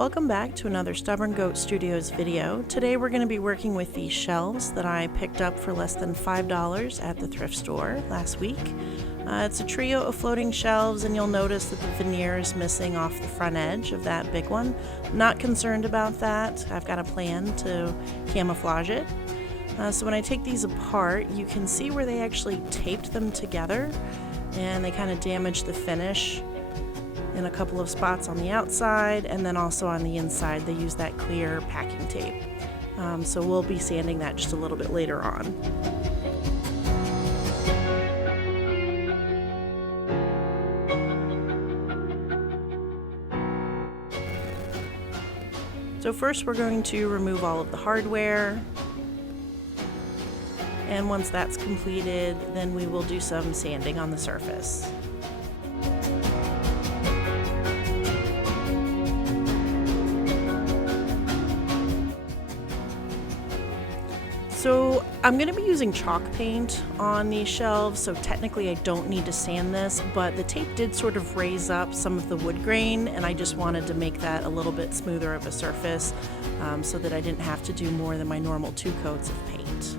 Welcome back to another Stubborn Goat Studios video. Today we're going to be working with these shelves that I picked up for less than $5 at the thrift store last week. It's a trio of floating shelves, and you'll notice that the veneer is missing off the front edge of that big one. I'm not concerned about that. I've got a plan to camouflage it. So when I take these apart, you can see where they actually taped them together, and they kind of damaged the finish in a couple of spots on the outside, and then also on the inside they use that clear packing tape. So we'll be sanding that just a little bit later on. So first we're going to remove all of the hardware, and once that's completed, then we will do some sanding on the surface. So I'm going to be using chalk paint on these shelves, so technically I don't need to sand this, but the tape did sort of raise up some of the wood grain, and I just wanted to make that a little bit smoother of a surface so that I didn't have to do more than my normal 2 coats of paint.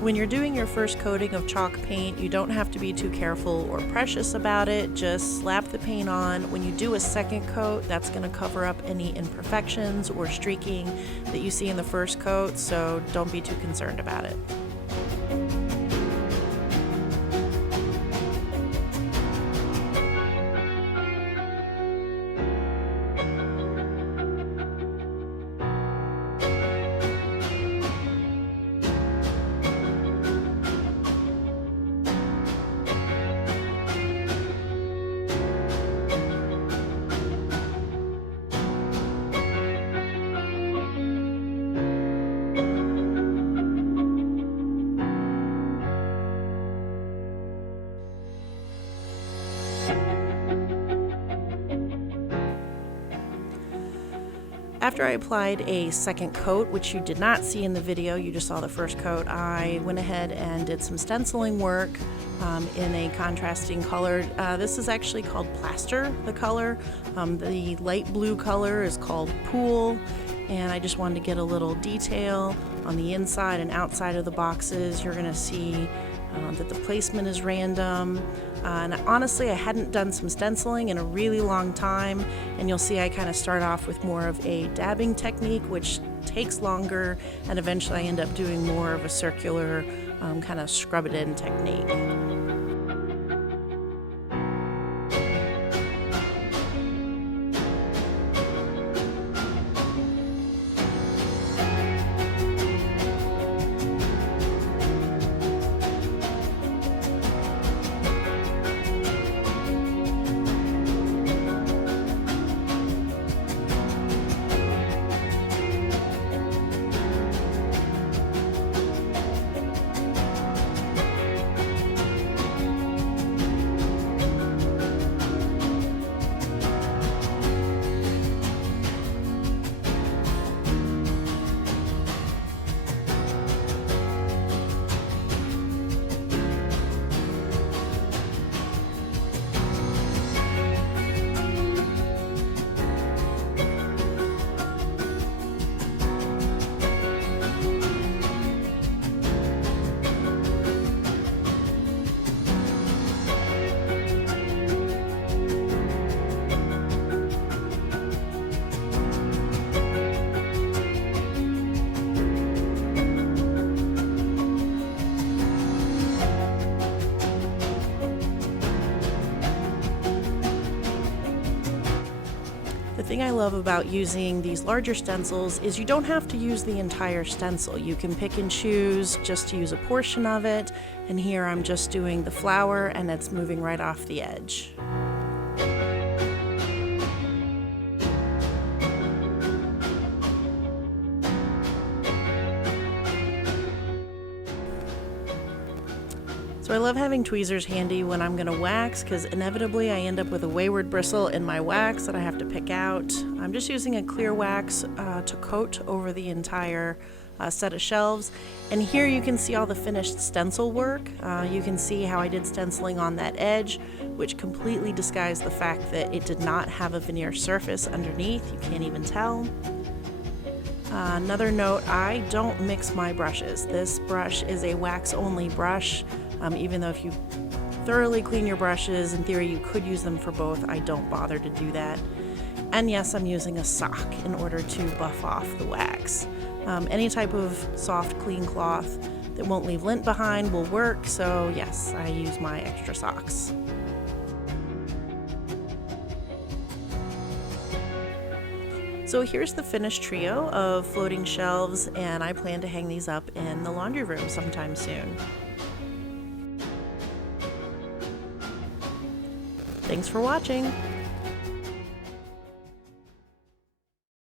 When you're doing your first coating of chalk paint, you don't have to be too careful or precious about it. Just slap the paint on. When you do a second coat, that's going to cover up any imperfections or streaking that you see in the first coat, so don't be too concerned about it. After I applied a second coat, which you did not see in the video, you just saw the first coat, I went ahead and did some stenciling work in a contrasting color. This is actually called plaster, the color. The light blue color is called pool, and I just wanted to get a little detail on the inside and outside of the boxes. You're going to see that the placement is random, and honestly I hadn't done some stenciling in a really long time, and you'll see I kind of start off with more of a dabbing technique, which takes longer, and eventually I end up doing more of a circular kind of scrub it in technique. The thing I love about using these larger stencils is you don't have to use the entire stencil. You can pick and choose just to use a portion of it, and here I'm just doing the flower and it's moving right off the edge. So I love having tweezers handy when I'm gonna wax, because inevitably I end up with a wayward bristle in my wax that I have to pick out. I'm just using a clear wax to coat over the entire set of shelves. And here you can see all the finished stencil work. You can see how I did stenciling on that edge, which completely disguised the fact that it did not have a veneer surface underneath. You can't even tell. Another note, I don't mix my brushes. This brush is a wax-only brush. Even though if you thoroughly clean your brushes, in theory you could use them for both, I don't bother to do that. And yes, I'm using a sock in order to buff off the wax. Any type of soft, clean cloth that won't leave lint behind will work, so yes, I use my extra socks. So here's the finished trio of floating shelves, and I plan to hang these up in the laundry room sometime soon. Thanks for watching!